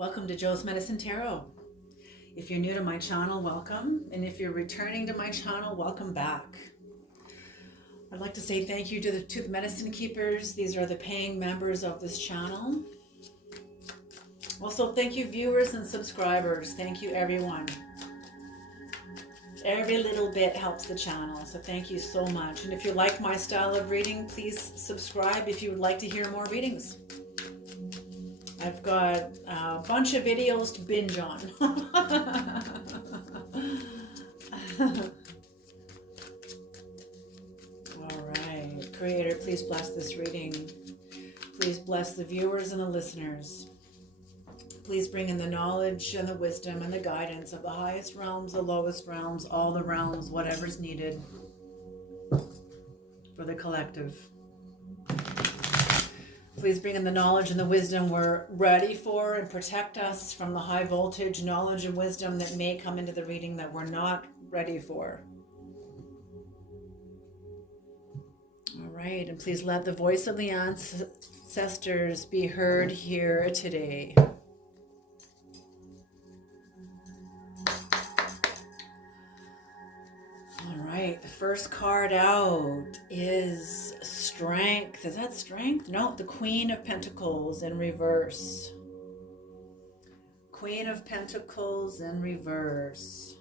Welcome to Joe's Medicine Tarot. If you're new to my channel, welcome. And if you're returning to my channel, welcome back. I'd like to say thank you to the Medicine Keepers. These are the paying members of this channel. Also, thank you viewers and subscribers. Thank you everyone. Every little bit helps the channel, so thank you so much. And if you like my style of reading, please subscribe if you would like to hear more readings. I've got a bunch of videos to binge on. All right, Creator, please bless this reading. Please bless the viewers and the listeners. Please bring in the knowledge and the wisdom and the guidance of the highest realms, the lowest realms, all the realms, whatever's needed for the collective. Please bring in the knowledge and the wisdom we're ready for and protect us from the high voltage knowledge and wisdom that may come into the reading that we're not ready for. All right, and please let the voice of the ancestors be heard here today. The first card out is Strength. Is that Strength? No, the Queen of Pentacles in reverse. Queen of Pentacles in reverse.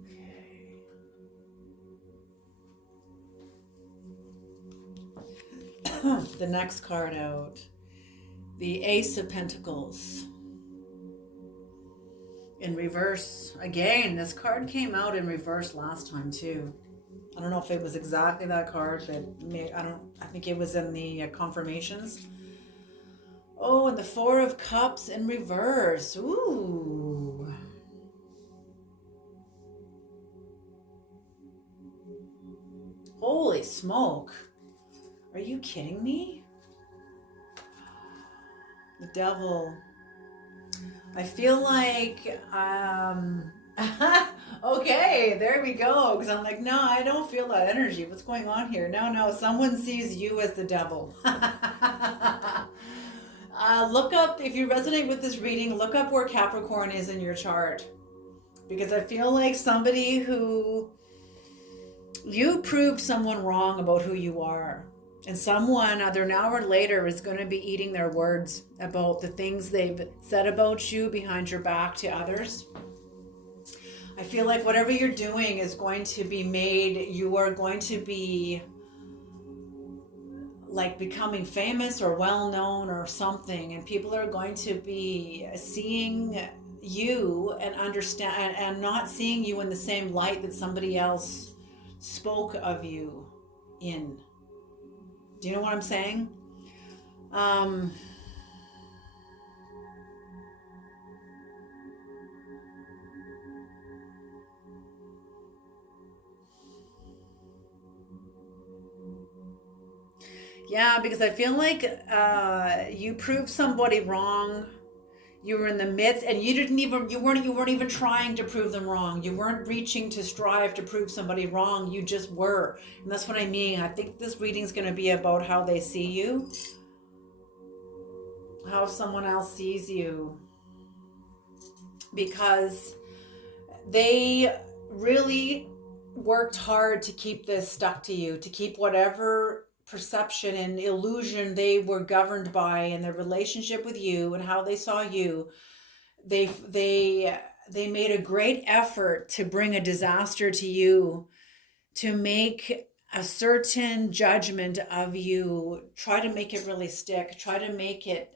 Okay. The next card out. The Ace of Pentacles in reverse. Again, this card came out in reverse last time too. I don't know if it was exactly that card, but I think it was in the confirmations. Oh, and the Four of Cups in reverse. Ooh. Holy smoke. Are you kidding me? The Devil. I feel like, okay, there we go. Because I'm like, no, I don't feel that energy. What's going on here? No, someone sees you as the devil. Look up, if you resonate with this reading, look up where Capricorn is in your chart. Because I feel like somebody who, you proved someone wrong about who you are. And someone, either now or later, is going to be eating their words about the things they've said about you behind your back to others. I feel like whatever you're doing is going to be made, you are going to be like becoming famous or well-known or something. And people are going to be seeing you and understand and not seeing you in the same light that somebody else spoke of you in. Do you know what I'm saying? Yeah, because I feel like you proved somebody wrong. You were in the midst, and you weren't even trying to prove them wrong. You weren't reaching to strive to prove somebody wrong. You just were. And that's what I mean. I think this reading's going to be about how they see you. How someone else sees you. Because they really worked hard to keep this stuck to you, to keep whatever perception and illusion they were governed by in their relationship with you and how they saw you. They made a great effort to bring a disaster to you, to make a certain judgment of you, try to make it really stick, try to make it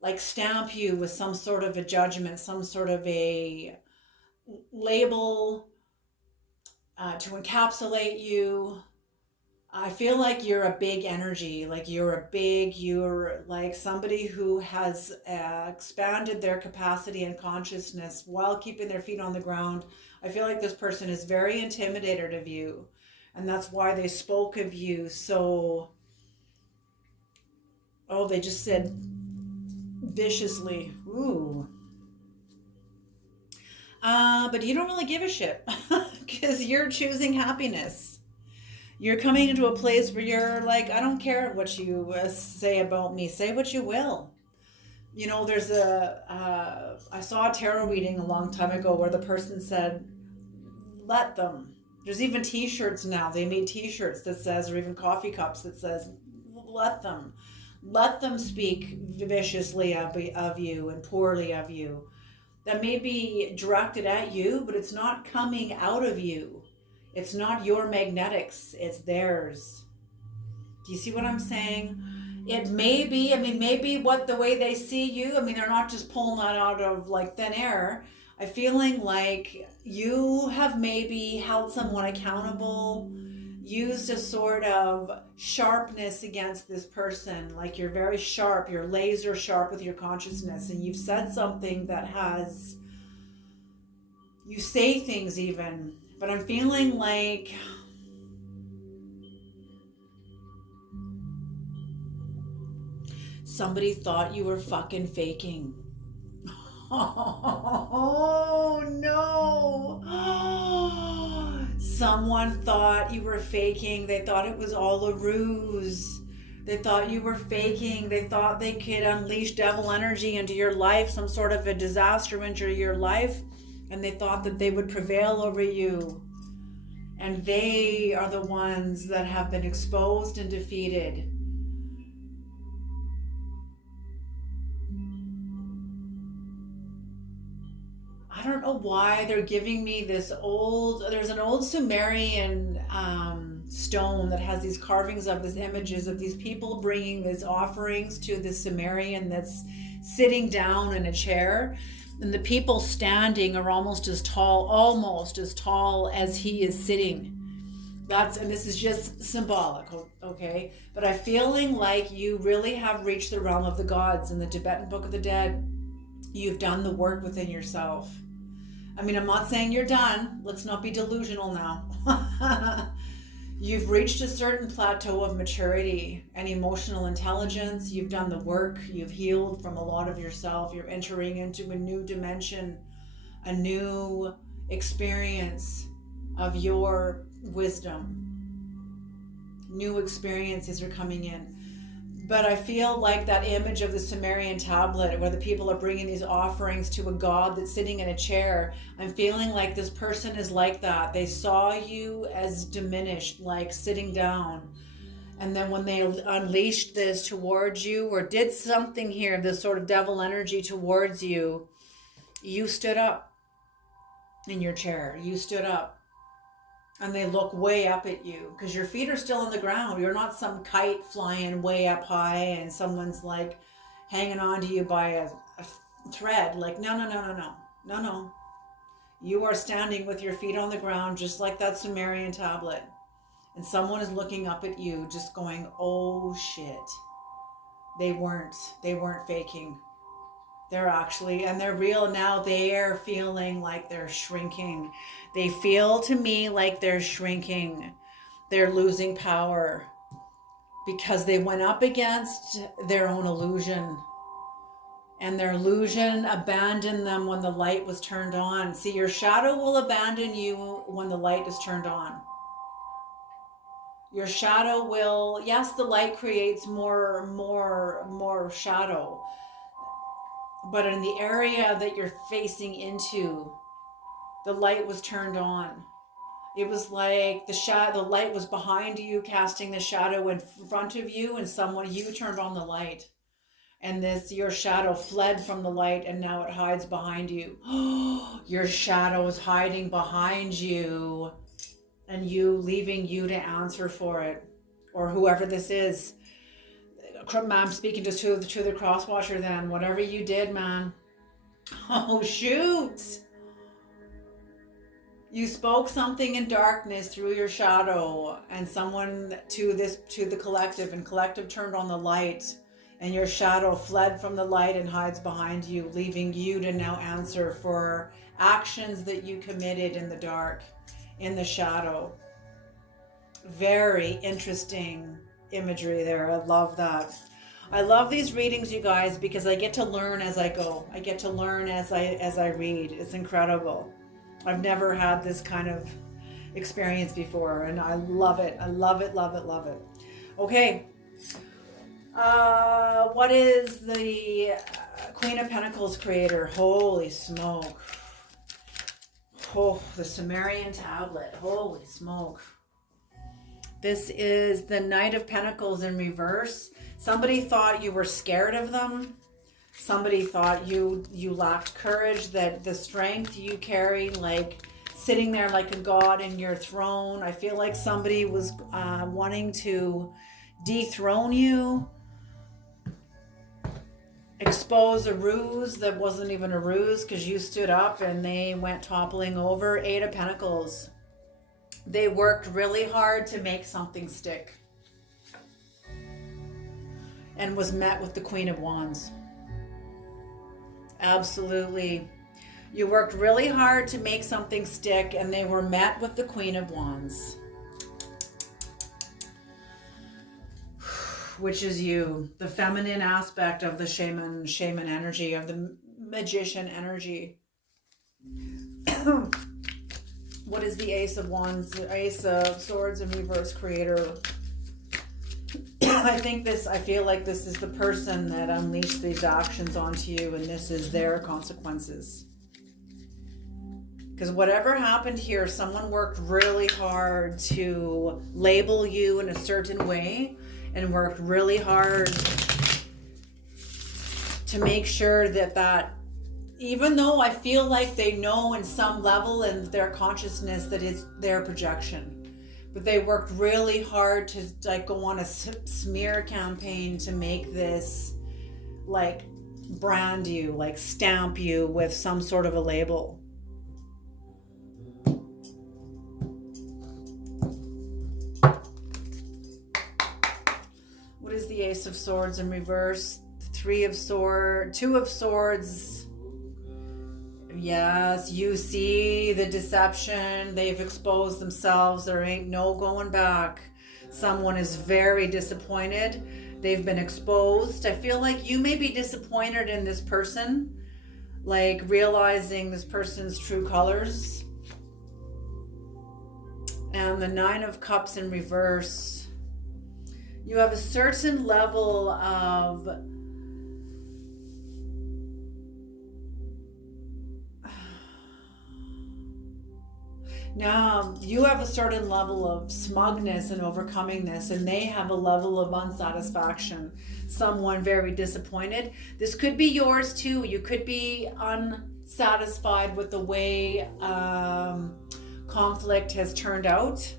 like stamp you with some sort of a judgment, some sort of a label to encapsulate you. I feel like you're a big energy, like you're like somebody who has expanded their capacity and consciousness while keeping their feet on the ground. I feel like this person is very intimidated of you, and that's why they spoke of you so, they just said viciously, ooh. But you don't really give a shit because you're choosing happiness. You're coming into a place where you're like, I don't care what you say about me. Say what you will. You know, there's I saw a tarot reading a long time ago where the person said, let them. There's even t-shirts now. They made t-shirts that says, or even coffee cups that says, let them. Let them speak viciously of you and poorly of you. That may be directed at you, but it's not coming out of you. It's not your magnetics, it's theirs. Do you see what I'm saying? It may be, maybe what the way they see you, they're not just pulling that out of like thin air. I'm feeling like you have maybe held someone accountable, used a sort of sharpness against this person. Like you're very sharp, you're laser sharp with your consciousness, and you've said something that has, you say things even, but I'm feeling like somebody thought you were fucking faking. Oh no. Someone thought you were faking. They thought it was all a ruse. They thought you were faking. They thought they could unleash devil energy into your life, some sort of a disaster into your life, and they thought that they would prevail over you. And they are the ones that have been exposed and defeated. I don't know why they're giving me this there's an old Sumerian stone that has these carvings of these images of these people bringing these offerings to the Sumerian that's sitting down in a chair. And the people standing are almost as tall as he is sitting. And this is just symbolic, okay? But I'm feeling like you really have reached the realm of the gods in the Tibetan Book of the Dead. You've done the work within yourself. I'm not saying you're done. Let's not be delusional now. You've reached a certain plateau of maturity and emotional intelligence. You've done the work. You've healed from a lot of yourself. You're entering into a new dimension, a new experience of your wisdom. New experiences are coming in. But I feel like that image of the Sumerian tablet where the people are bringing these offerings to a god that's sitting in a chair, I'm feeling like this person is like that. They saw you as diminished, like sitting down. And then when they unleashed this towards you or did something here, this sort of devil energy towards you, you stood up in your chair. You stood up. And they look way up at you because your feet are still on the ground. You're not some kite flying way up high and someone's like hanging on to you by a thread. Like, no. You are standing with your feet on the ground just like that Sumerian tablet. And someone is looking up at you just going, oh shit. They weren't faking. They're actually, and they're real now. They're feeling like they're shrinking. They feel to me like they're shrinking. They're losing power because they went up against their own illusion. And their illusion abandoned them when the light was turned on. See, your shadow will abandon you when the light is turned on. Your shadow will, yes, the light creates more shadow. But in the area that you're facing into, the light was turned on. It was like the light was behind you, casting the shadow in front of you, and you turned on the light. And your shadow fled from the light, and now it hides behind you. Your shadow is hiding behind you, and leaving you to answer for it, or whoever this is. I'm speaking to the crosswatcher then. Whatever you did, man. Oh, shoot. You spoke something in darkness through your shadow and someone to the collective, and collective turned on the light, and your shadow fled from the light and hides behind you, leaving you to now answer for actions that you committed in the dark, in the shadow. Very interesting imagery there. I love that. I love these readings, you guys, because I get to learn as I go. I get to learn as I read. It's incredible. I've never had this kind of experienced before, and I love it. I love it, love it, love it. Okay. What is the Queen of Pentacles creator? Holy smoke. Oh, the Sumerian tablet. Holy smoke. This is the Knight of Pentacles in reverse. Somebody thought you were scared of them. Somebody thought you lacked courage, that the strength you carry, like sitting there like a god in your throne. I feel like somebody was wanting to dethrone you, expose a ruse that wasn't even a ruse because you stood up and they went toppling over. Eight of Pentacles. They worked really hard to make something stick and was met with the Queen of Wands. Absolutely. You worked really hard to make something stick and they were met with the Queen of Wands. Which is you, the feminine aspect of the shaman energy, of the magician energy. What is the Ace of Wands, Ace of Swords in reverse creator? I feel like this is the person that unleashed these actions onto you, and this is their consequences. Because whatever happened here, someone worked really hard to label you in a certain way and worked really hard to make sure that even though I feel like they know in some level in their consciousness that it's their projection, but they worked really hard to like go on a smear campaign to make this like brand you, like stamp you with some sort of a label. What is the Ace of Swords in reverse? Two of Swords. Yes, you see the deception. They've exposed themselves. There ain't no going back. Someone is very disappointed. They've been exposed. I feel like you may be disappointed in this person, like realizing this person's true colors. And the Nine of Cups in reverse. You have a certain level of now you have a certain level of smugness and overcoming this, and they have a level of unsatisfaction. Someone very disappointed. This could be yours too. You could be unsatisfied with the way conflict has turned out.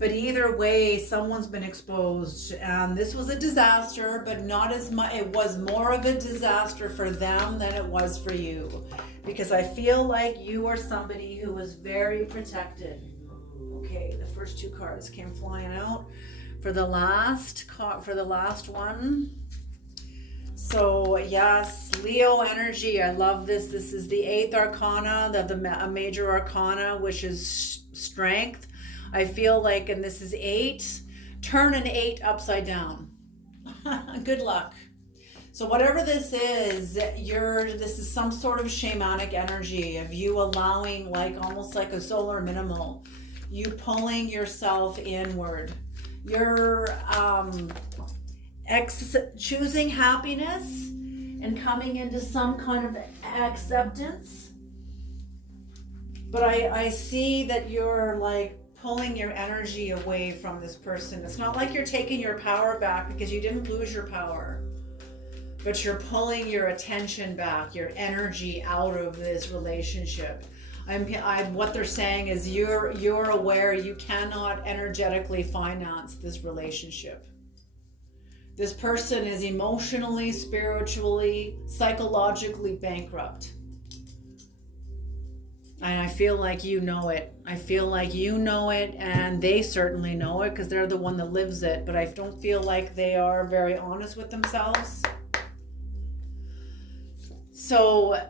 But either way, someone's been exposed, and this was a disaster, but not as much. It was more of a disaster for them than it was for you, because I feel like you are somebody who was very protected. Okay, the first two cards came flying out for the last one. So yes, Leo energy. I love this. This is the 8th arcana, a major arcana, which is strength. I feel like, and this is 8, turn an 8 upside down. Good luck. So whatever this is, this is some sort of shamanic energy of you allowing, like almost like a solar minimal, you pulling yourself inward. You're choosing happiness and coming into some kind of acceptance. But I see that you're like pulling your energy away from this person. It's not like you're taking your power back, because you didn't lose your power, but you're pulling your attention back, your energy out of this relationship. What they're saying is you're aware you cannot energetically finance this relationship. This person is emotionally, spiritually, psychologically bankrupt. And I feel like you know it. I feel like you know it, and they certainly know it because they're the one that lives it. But I don't feel like they are very honest with themselves. So,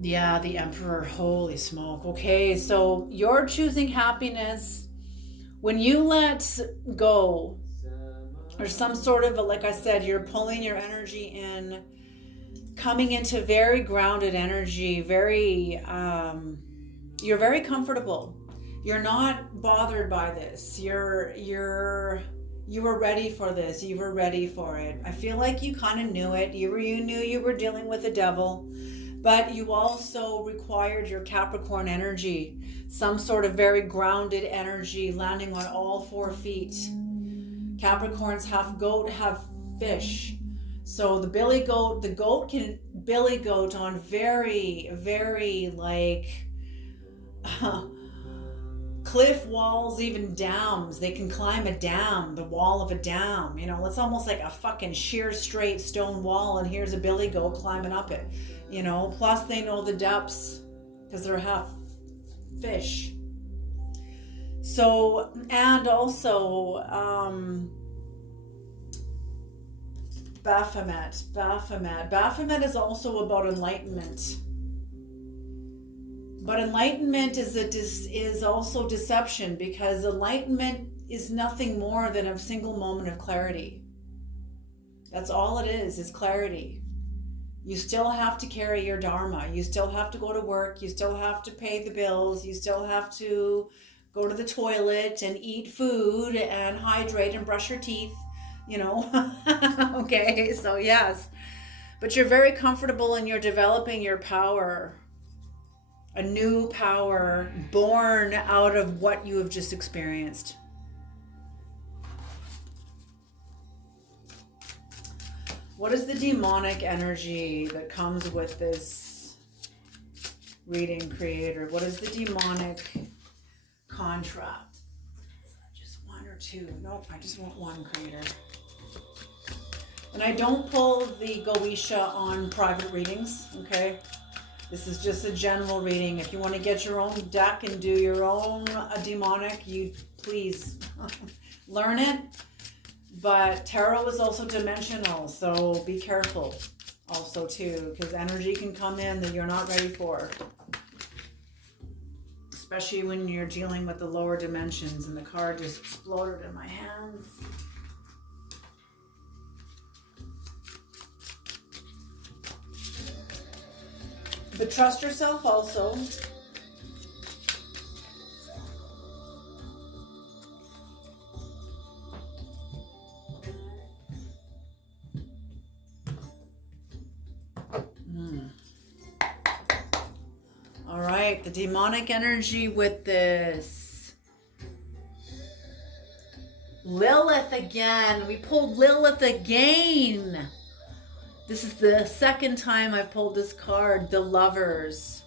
yeah, the Emperor, holy smoke. Okay, so you're choosing happiness. When you let go, or some sort of, like I said, you're pulling your energy in, coming into very grounded energy, very You're very comfortable. You're not bothered by this. You were ready for this. You were ready for it. I feel like you kind of knew it. You knew you were dealing with the devil, but you also required your Capricorn energy, some sort of very grounded energy, landing on all 4 feet. Capricorns have goat, have fish. So the goat can billy goat on very, very like cliff walls, even dams. They can climb a dam, the wall of a dam. You know, it's almost like a fucking sheer straight stone wall, and here's a billy goat climbing up it. You know, plus they know the depths because they're half fish. So, and also, Baphomet. Baphomet is also about enlightenment. But enlightenment is also deception, because enlightenment is nothing more than a single moment of clarity. That's all it is clarity. You still have to carry your dharma. You still have to go to work. You still have to pay the bills. You still have to go to the toilet and eat food and hydrate and brush your teeth, you know. Okay, so yes. But you're very comfortable and you're developing your power. A new power born out of what you have just experienced. What is the demonic energy that comes with this reading, creator? What is the demonic contract? Just 1 or 2. Nope, I just want 1, creator. And I don't pull the Goetia on private readings, okay? This is just a general reading. If you want to get your own deck and do your own demonic, you please learn it. But tarot is also dimensional, so be careful also too, because energy can come in that you're not ready for. Especially when you're dealing with the lower dimensions, and the card just exploded in my hands. But trust yourself also. All right, the demonic energy with this. Lilith again. We pulled Lilith again. This is the second time I've pulled this card, the Lovers.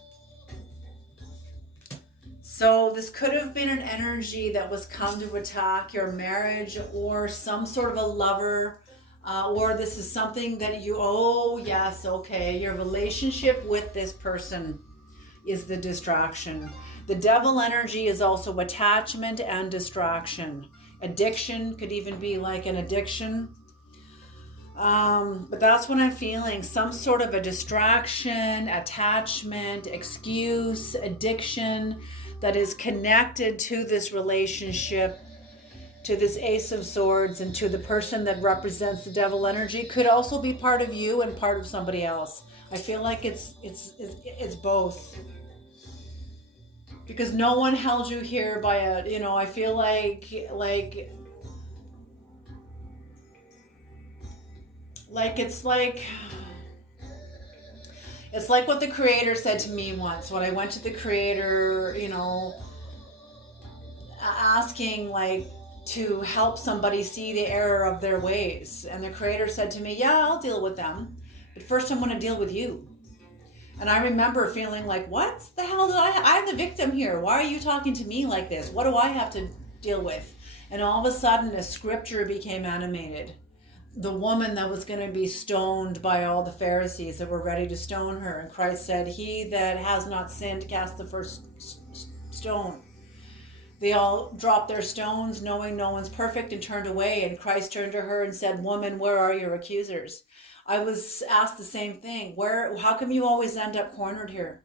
So this could have been an energy that was come to attack your marriage, or some sort of a lover, or this is something that you, oh yes, okay, your relationship with this person is the distraction. The devil energy is also attachment and distraction. Addiction could even be like an addiction. But that's what I'm feeling. Some sort of a distraction, attachment, excuse, addiction that is connected to this relationship, to this Ace of Swords, and to the person that represents the devil energy. Could also be part of you and part of somebody else. I feel like it's both. Because no one held you here by a, you know, I feel like it's like what the creator said to me once when I went to the creator, you know, asking like to help somebody see the error of their ways. And the creator said to me, yeah, I'll deal with them, but first I'm going to deal with you. And I remember feeling like, what the hell did I'm the victim here. Why are you talking to me like this? What do I have to deal with? And all of a sudden a scripture became animated. The woman that was going to be stoned by all the Pharisees that were ready to stone her. And Christ said, he that has not sinned, cast the first stone. They all dropped their stones, knowing no one's perfect, and turned away. And Christ turned to her and said, woman, where are your accusers? I was asked the same thing. How come you always end up cornered here?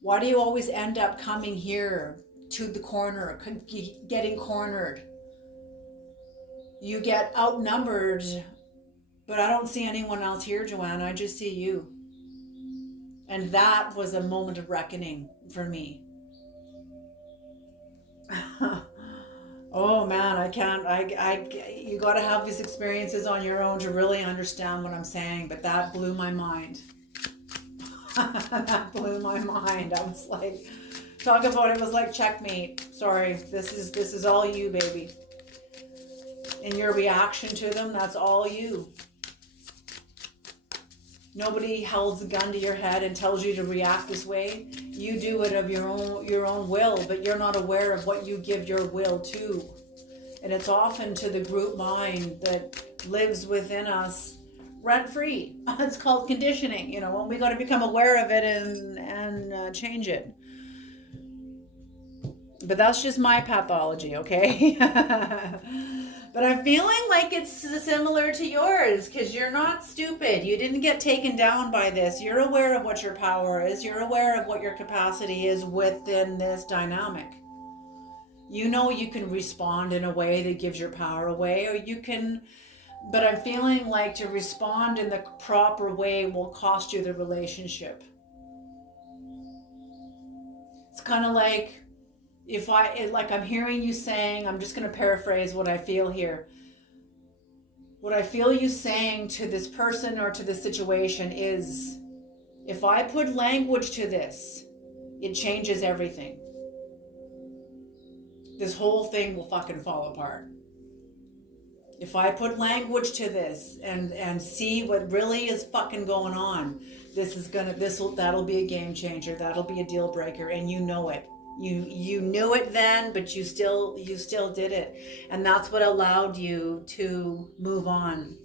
Why do you always end up coming here to the corner, getting cornered? You get outnumbered, but I don't see anyone else here, Joanna. I just see you. And that was a moment of reckoning for me. Oh man, I can't. You got to have these experiences on your own to really understand what I'm saying. But that blew my mind. That blew my mind. I was like, talk about it was like checkmate. Sorry, this is all you, baby. And your reaction to them, that's all you. Nobody holds a gun to your head and tells you to react this way. You do it of your own will, but you're not aware of what you give your will to. And it's often to the group mind that lives within us rent free. It's called conditioning, and we got to become aware of it and change it. But that's just my pathology, okay? But I'm feeling like it's similar to yours because you're not stupid. You didn't get taken down by this. You're aware of what your power is. You're aware of what your capacity is within this dynamic. You know you can respond in a way that gives your power away, or you can, but I'm feeling like to respond in the proper way will cost you the relationship. It's kind of like, I'm hearing you saying, I'm just going to paraphrase what I feel here. What I feel you saying to this person or to this situation is, if I put language to this, it changes everything. This whole thing will fucking fall apart. If I put language to this and see what really is fucking going on, that'll be a game changer. That'll be a deal breaker, and you know it. You knew it then, but you still did it, and that's what allowed you to move on.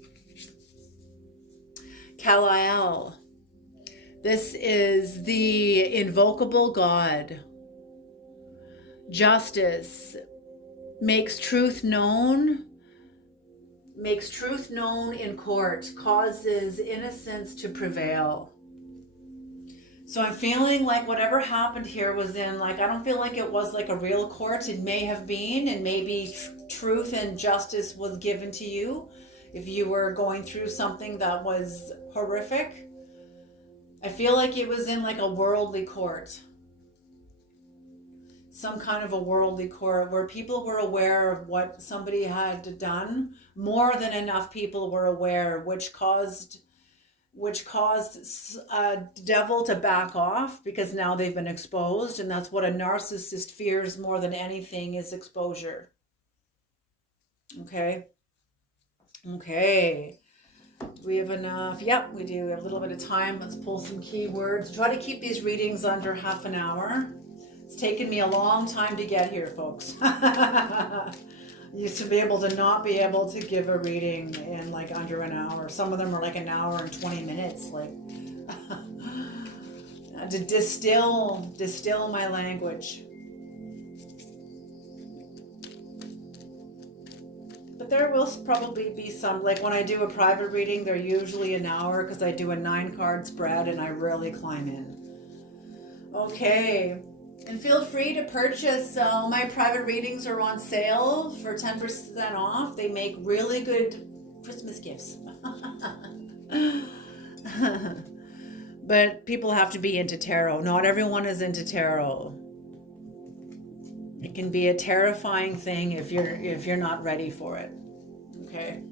Kal-El, this is the invocable God. Justice makes truth known in court, causes innocence to prevail. So I'm feeling like whatever happened here was in, I don't feel like it was like a real court. It may have been, and maybe truth and justice was given to you if you were going through something that was horrific. I feel like it was in like a worldly court. Some kind of a worldly court where people were aware of what somebody had done. More than enough people were aware, which caused a devil to back off because now they've been exposed, and that's what a narcissist fears more than anything is exposure. Okay. Do we have enough? Yep, we do. We have a little bit of time. Let's pull some keywords. Try to keep these readings under half an hour. It's taken me a long time to get here, folks. Used to be able to not be able to give a reading in like under an hour. Some of them are like an hour and 20 minutes. To distill my language. But there will probably be some, like when I do a private reading, they're usually an hour because I do a 9-card spread and I rarely climb in. Okay. And feel free to purchase. My private readings are on sale for 10% off. They make really good Christmas gifts. But people have to be into tarot. Not everyone is into tarot. It can be a terrifying thing if you're not ready for it. Okay?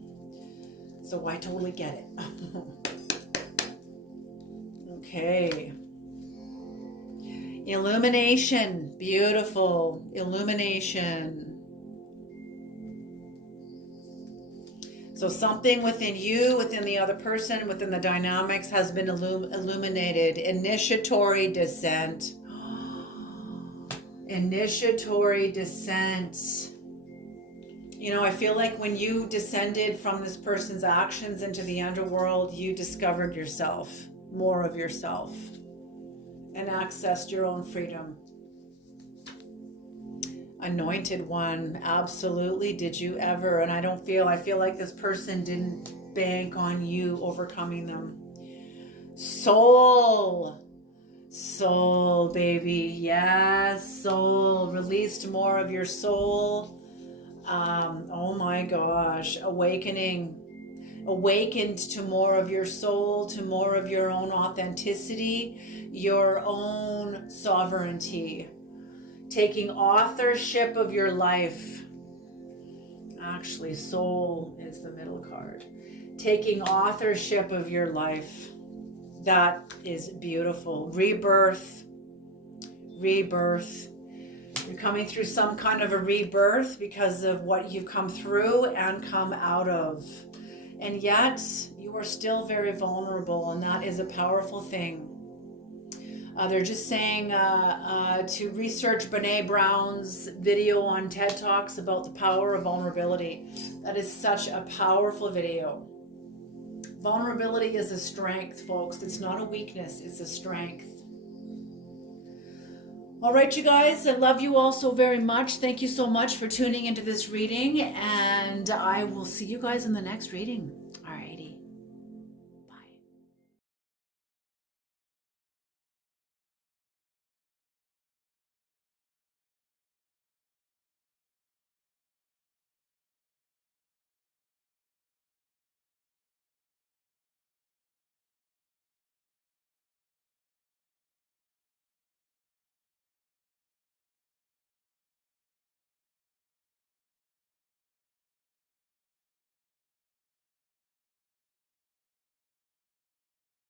So I totally get it. Okay. Illumination, beautiful illumination. So something within you, within the other person, within the dynamics has been illuminated. Initiatory descent. Initiatory descent. I feel like when you descended from this person's actions into the underworld, you discovered yourself, more of yourself, and accessed your own freedom. Anointed one, absolutely. Did you ever? And I feel like this person didn't bank on you overcoming them. Soul, baby. Yes, soul. Released more of your soul. Oh my gosh. Awakening awakened to more of your soul, to more of your own authenticity, your own sovereignty, taking authorship of your life. Actually, soul is the middle card. Taking authorship of your life. That is beautiful. Rebirth. Rebirth. You're coming through some kind of a rebirth because of what you've come through and come out of. And yet, you are still very vulnerable, and that is a powerful thing. They're just saying to research Brene Brown's video on TED Talks about the power of vulnerability. That is such a powerful video. Vulnerability is a strength, folks. It's not a weakness, it's a strength. All right, you guys, I love you all so very much. Thank you so much for tuning into this reading, and I will see you guys in the next reading.